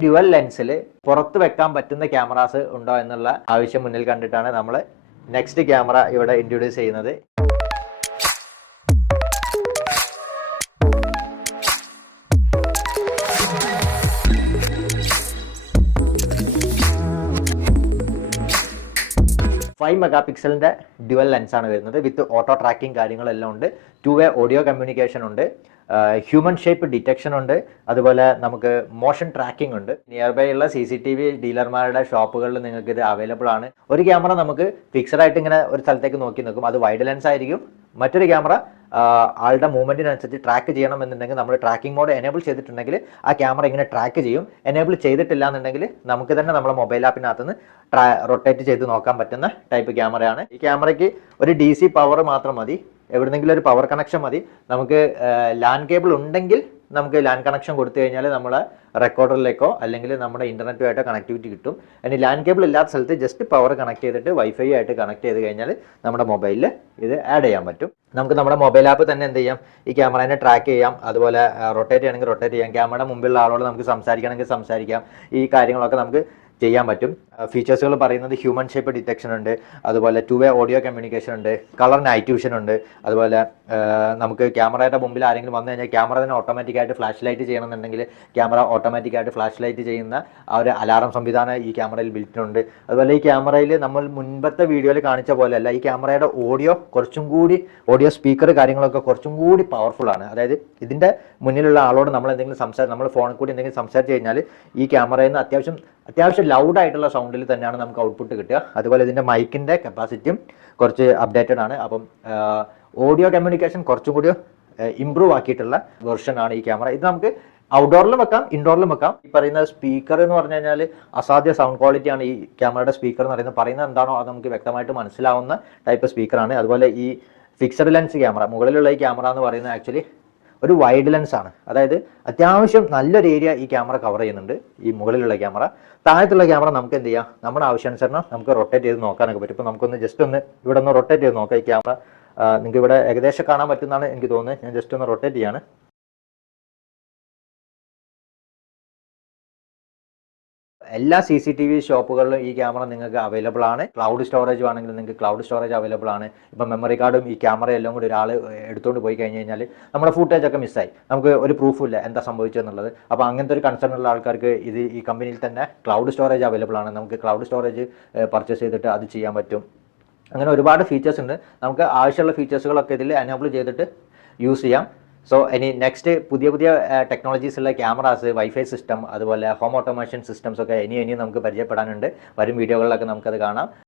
Dual ലെൻസിൽ പുറത്ത് വെക്കാൻ പറ്റുന്ന ക്യാമറാസ് ഉണ്ടോ എന്നുള്ള ആവശ്യം മുന്നിൽ കണ്ടിട്ടാണ് നമ്മൾ നെക്സ്റ്റ് ക്യാമറ ഇവിടെ ഇൻട്രൊഡ്യൂസ് ചെയ്യുന്നത്. ഫൈവ് മെഗാ പിക്സലിൻ്റെ ഡ്യുവൽ ലെൻസാണ് വരുന്നത്. വിത്ത് ഓട്ടോ ട്രാക്കിംഗ് കാര്യങ്ങളെല്ലാം ഉണ്ട്. 2-way ഓഡിയോ കമ്മ്യൂണിക്കേഷൻ ഉണ്ട്. ഹ്യൂമൻ ഷേപ്പ് ഡിറ്റക്ഷൻ ഉണ്ട്. അതുപോലെ നമുക്ക് മോഷൻ ട്രാക്കിംഗ് ഉണ്ട്. നിയർ ബൈ ഉള്ള CCTV ഡീലർമാരുടെ ഷോപ്പുകളിൽ നിങ്ങൾക്ക് ഇത് അവൈലബിൾ ആണ്. ഒരു ക്യാമറ നമുക്ക് ഫിക്സഡ് ആയിട്ട് ഇങ്ങനെ ഒരു സ്ഥലത്തേക്ക് നോക്കി നിൽക്കും. അത് വൈഡ് ലെൻസ് ആയിരിക്കും. മറ്റൊരു ക്യാമറ ആളുടെ മൂവ്മെന്റിനനുസരിച്ച് ട്രാക്ക് ചെയ്യണമെന്നുണ്ടെങ്കിൽ നമ്മൾ ട്രാക്കിംഗ് മോഡ് എനേബിൾ ചെയ്തിട്ടുണ്ടെങ്കിൽ ആ ക്യാമറ ഇങ്ങനെ ട്രാക്ക് ചെയ്യും. എനേബിൾ ചെയ്തിട്ടില്ല എന്നുണ്ടെങ്കിൽ നമുക്ക് തന്നെ നമ്മുടെ മൊബൈൽ ആപ്പിനകത്ത് നിന്ന് റൊട്ടേറ്റ് ചെയ്ത് നോക്കാൻ പറ്റുന്ന ടൈപ്പ് ക്യാമറയാണ്. ഈ ക്യാമറയ്ക്ക് ഒരു DC പവർ മാത്രം മതി. എവിടെന്നെങ്കിലും ഒരു പവർ കണക്ഷൻ മതി. നമുക്ക് ലാൻ കേബിൾ ഉണ്ടെങ്കിൽ നമുക്ക് ലാൻ കണക്ഷൻ കൊടുത്തു കഴിഞ്ഞാൽ നമ്മളെ റെക്കോർഡറിലേക്കോ അല്ലെങ്കിൽ നമ്മുടെ ഇന്റർനെറ്റുമായിട്ടോ കണക്ടിവിറ്റി കിട്ടും. ഇനി ലാൻ കേബിൾ ഇല്ലാത്ത സ്ഥലത്ത് ജസ്റ്റ് പവർ കണക്ട് ചെയ്തിട്ട് വൈഫൈ ആയിട്ട് കണക്ട് ചെയ്ത് കഴിഞ്ഞാൽ നമ്മുടെ മൊബൈലിൽ ഇത് ആഡ് ചെയ്യാൻ പറ്റും. നമുക്ക് നമ്മുടെ മൊബൈൽ ആപ്പ് തന്നെ എന്ത് ചെയ്യാം, ഈ ക്യാമറേനെ ട്രാക്ക് ചെയ്യാം. അതുപോലെ റൊട്ടേറ്റ് ചെയ്യണമെങ്കിൽ റൊട്ടേറ്റ് ചെയ്യാം. ക്യാമറയുടെ മുമ്പിലുള്ള ആളോട് നമുക്ക് സംസാരിക്കണമെങ്കിൽ സംസാരിക്കാം. ഈ കാര്യങ്ങളൊക്കെ നമുക്ക് ചെയ്യാൻ പറ്റും. ഫീച്ചേഴ്സുകൾ പറയുന്നത് ഹ്യൂമൻ ഷേപ്പ് ഡിറ്റക്ഷൻ ഉണ്ട്. അതുപോലെ 2-way ഓഡിയോ കമ്മ്യൂണിക്കേഷൻ ഉണ്ട്. കളർ നൈറ്റ് വിഷൻ ഉണ്ട്. അതുപോലെ നമുക്ക് ക്യാമറയുടെ മുമ്പിൽ ആരെങ്കിലും വന്നു കഴിഞ്ഞാൽ ക്യാമറ തന്നെ ഓട്ടോമാറ്റിക്കായിട്ട് ഫ്ലാഷ് ലൈറ്റ് ചെയ്യണമെന്നുണ്ടെങ്കിൽ ക്യാമറ ഓട്ടോമാറ്റിക്കായിട്ട് ഫ്ലാഷ് ലൈറ്റ് ചെയ്യുന്ന ആ ഒരു അലാറം സംവിധാനം ഈ ക്യാമറയിൽ ബിൽറ്റിനുണ്ട്. അതുപോലെ ഈ ക്യാമറയിൽ നമ്മൾ മുൻപത്തെ വീഡിയോയിൽ കാണിച്ച പോലെയല്ല, ഈ ക്യാമറയുടെ ഓഡിയോ കുറച്ചും കൂടി ഓഡിയോ സ്പീക്കർ കാര്യങ്ങളൊക്കെ കുറച്ചും കൂടി പവർഫുൾ ആണ്. അതായത് ഇതിൻ്റെ മുന്നിലുള്ള ആളോട് നമ്മൾ എന്തെങ്കിലും നമ്മൾ ഫോണിൽ കൂടി എന്തെങ്കിലും സംസാരിച്ച് കഴിഞ്ഞാൽ ഈ ക്യാമറയിൽ നിന്ന് അത്യാവശ്യം ലൗഡായിട്ടുള്ള സൗണ്ടിൽ തന്നെയാണ് നമുക്ക് ഔട്ട്പുട്ട് കിട്ടുക. അതുപോലെ ഇതിൻ്റെ മൈക്കിൻ്റെ കപ്പാസിറ്റിയും കുറച്ച് അപ്ഡേറ്റഡ് ആണ്. അപ്പം ഓഡിയോ കമ്മ്യൂണിക്കേഷൻ കുറച്ചും കൂടി ഇമ്പ്രൂവ് ആക്കിയിട്ടുള്ള വെർഷനാണ് ഈ ക്യാമറ. ഇത് നമുക്ക് ഔട്ട്ഡോറിലും വെക്കാം, ഇൻഡോറിലും വെക്കാം. ഈ പറയുന്ന സ്പീക്കർ എന്ന് പറഞ്ഞു കഴിഞ്ഞാൽ അസാധ്യ സൗണ്ട് ക്വാളിറ്റിയാണ് ഈ ക്യാമറയുടെ സ്പീക്കർ എന്ന് പറയുന്നത്. പറയുന്നത് എന്താണോ അത് നമുക്ക് വ്യക്തമായിട്ട് മനസ്സിലാവുന്ന ടൈപ്പ് സ്പീക്കറാണ്. അതുപോലെ ഈ ഫിക്സഡ് ലെൻസ് ക്യാമറ, മുകളിലുള്ള ഈ ക്യാമറ എന്ന് പറയുന്നത് ആക്ച്വലി ഒരു വൈഡ് ലെൻസ് ആണ്. അതായത് അത്യാവശ്യം നല്ലൊരു ഏരിയ ഈ ക്യാമറ കവർ ചെയ്യുന്നുണ്ട്, ഈ മുകളിലുള്ള ക്യാമറ. താഴത്തുള്ള ക്യാമറ നമുക്ക് എന്ത് ചെയ്യാം, നമ്മുടെ ആവശ്യാനുസരണം നമുക്ക് റൊട്ടേറ്റ് ചെയ്ത് നോക്കാനൊക്കെ പറ്റും. ഇപ്പോൾ നമുക്കൊന്ന് ജസ്റ്റ് ഒന്ന് ഇവിടെ ഒന്ന് റൊട്ടേറ്റ് ചെയ്ത് നോക്കാം. ഈ ക്യാമറ നിങ്ങൾക്ക് ഇവിടെ ഏകദേശം കാണാൻ പറ്റുന്നതാണ് എനിക്ക് തോന്നുന്നത്. ഞാൻ ജസ്റ്റ് ഒന്ന് റൊട്ടേറ്റ് ചെയ്യാണ്. എല്ലാ CCTV ഷോപ്പുകളിലും ഈ ക്യാമറ നിങ്ങൾക്ക് അവൈലബിൾ ആണ്. ക്ലൗഡ് സ്റ്റോറേജ് ആണെങ്കിൽ നിങ്ങൾക്ക് ക്ലൗഡ് സ്റ്റോറേജ് അവൈലബിൾ ആണ്. ഇപ്പം മെമ്മറി കാർഡും ഈ ക്യാമറ എല്ലാം കൂടി ഒരാൾ എടുത്തുകൊണ്ട് പോയി കഴിഞ്ഞ് കഴിഞ്ഞാൽ നമ്മുടെ ഫുട്ടേജ് ഒക്കെ മിസ്സായി, നമുക്ക് ഒരു പ്രൂഫും ഇല്ല എന്താ സംഭവിച്ചതെന്നുള്ളത്. അപ്പോൾ അങ്ങനത്തെ ഒരു കൺസേൺ ഉള്ള ആൾക്കാർക്ക് ഇത് ഈ കമ്പനിയിൽ തന്നെ ക്ലൗഡ് സ്റ്റോറേജ് അവൈലബിൾ ആണ്. നമുക്ക് ക്ലൗഡ് സ്റ്റോറേജ് പർച്ചേസ് ചെയ്തിട്ട് അത് ചെയ്യാൻ പറ്റും. അങ്ങനെ ഒരുപാട് ഫീച്ചേഴ്സ് ഉണ്ട്. നമുക്ക് ആവശ്യമുള്ള ഫീച്ചേഴ്സുകളൊക്കെ ഇതിൽ എനേബിൾ ചെയ്തിട്ട് യൂസ് ചെയ്യാം. സോ ഇനി നെക്സ്റ്റ് പുതിയ ടെക്നോളജീസ് ഉള്ള ക്യാമറാസ്, വൈഫൈ സിസ്റ്റം, അതുപോലെ ഹോം ഓട്ടോമേഷൻ സിസ്റ്റംസ് ഒക്കെ ഇനിയും നമുക്ക് പരിചയപ്പെടാനുണ്ട്. വരും വീഡിയോകളിലൊക്കെ നമുക്കത് കാണാം.